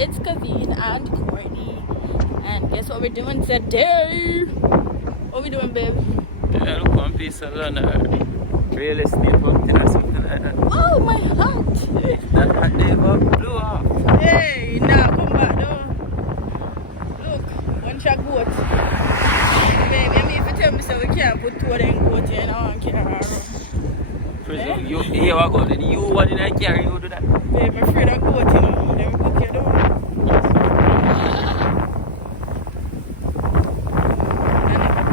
it's Kavine and Courtney. And guess what we're doing today? What we doing, babe? Yeah, look one piece of land real estate mountain or something like that. Oh, my hat! That hat they blew off. Hey, now come back though. Look, one shot goat. Baby, I mean, if you tell me so we can't put two of them goats in our car. Presume you here we go, then you one in a car, you do that. Babe, I'm afraid of goat, you know. Then we cook you down.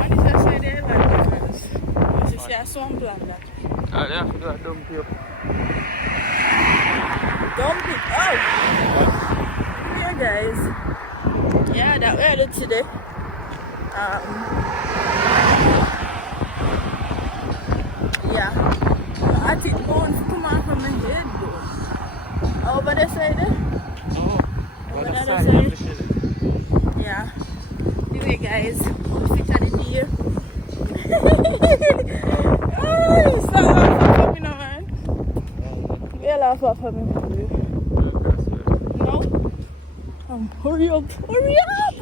And it's just say they like because you see a swamp land that. Oh, they have to do a dump here. Dump it out. Yeah, guys. Yeah, that we had it today. Yeah. I think bones come out from my head, though. Over the side there? Oh, Over the other side? Yeah. Anyway, guys, outfit of the year. Oh, stop laughing for me now, man. You laugh off of me. No? Hurry up. Hurry up!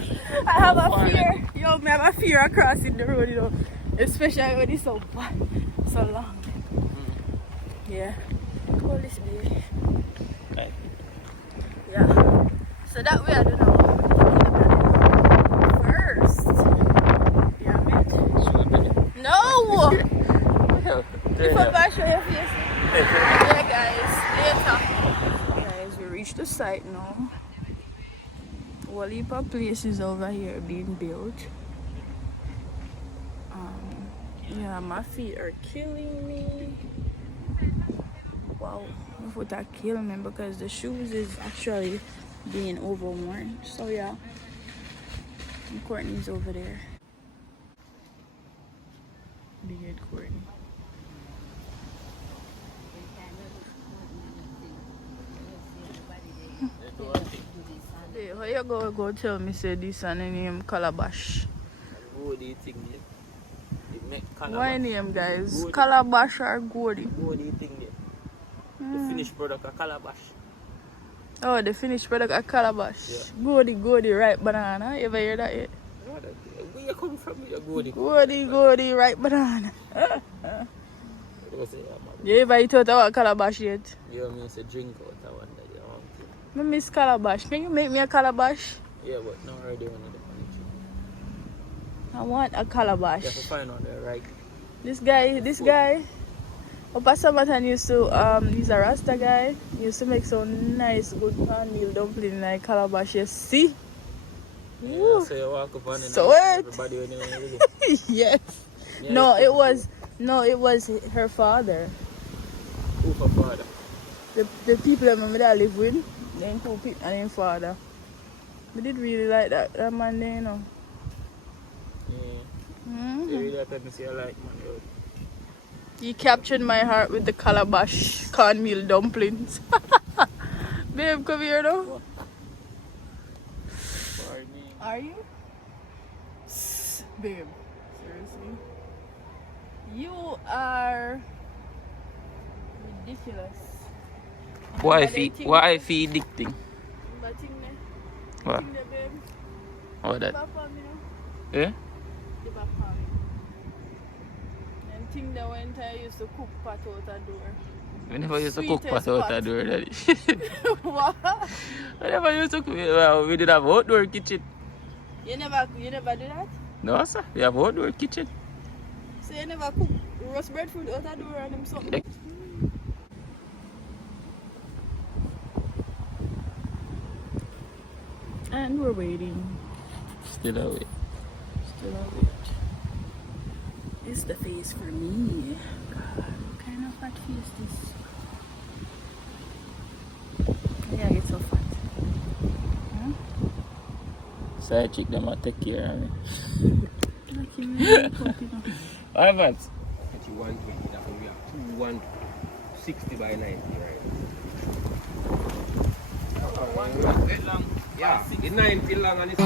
I have a fear. Yo, I have a fear of crossing the road, you know. Especially when it's so bad, so long. Yeah. Call this way. Right. Yeah. So that way I don't know. First. Yeah, mate. No! If I bash your face. Yeah, guys. Later. Guys, we reached the site now. One heap of places over here being built. Yeah, my feet are killing me. Wow, my foot are killing me because the shoes is actually being overworn. So yeah, and Courtney's over there. Big head Courtney. Hey, how you go tell me say this and the name Calabash? Goody thing there. Why name, guys? Goody. Calabash or Goody? Goody thing there. The finished product of Calabash. Oh, the finished product of Calabash. Yeah. Goody, ripe banana. You ever hear that yet? Where you come from with your Goody? Goody, ripe banana. You ever eat out of Calabash yet? Yeah, I say drink out of one that you want. I miss Calabash. Can you make me a Calabash? Yeah, but not already one of them. I want a Calabash. You have to find on there, right? This guy. Papa Samatan used to, he's a Rasta guy. He used to make some nice, good cornmeal dumpling like Calabash. You see? Yeah, so you walk up on it. So it. Everybody when you want to do. Yes. Yeah, No, it was her father. Who for father? The people that my dad live with, then cook it and then father. We did really like that man there, you know. Yeah. You really have to say I like man. He captured my heart with the Calabash cornmeal dumplings. Babe, come here now. Are you? Babe, seriously? You are ridiculous. Why if he addicting? What? What that? Yeah? Thing that when I used to cook pot out the door. We never used to cook pot out the door, daddy. What? We never used to cook. Well, we did have outdoor kitchen. You never do that? No, sir. We have outdoor kitchen. So you never cook roast breadfruit out the door and them something? And we're waiting. Still away. This is the face for me. God, what kind of fat face this? Yeah, I get so fat. Huh? Side chick them will take care of me. Like you really puppy now. Evans. 120, that's when we have 260 by 90, right? Long. Yeah, it's 90 long and it's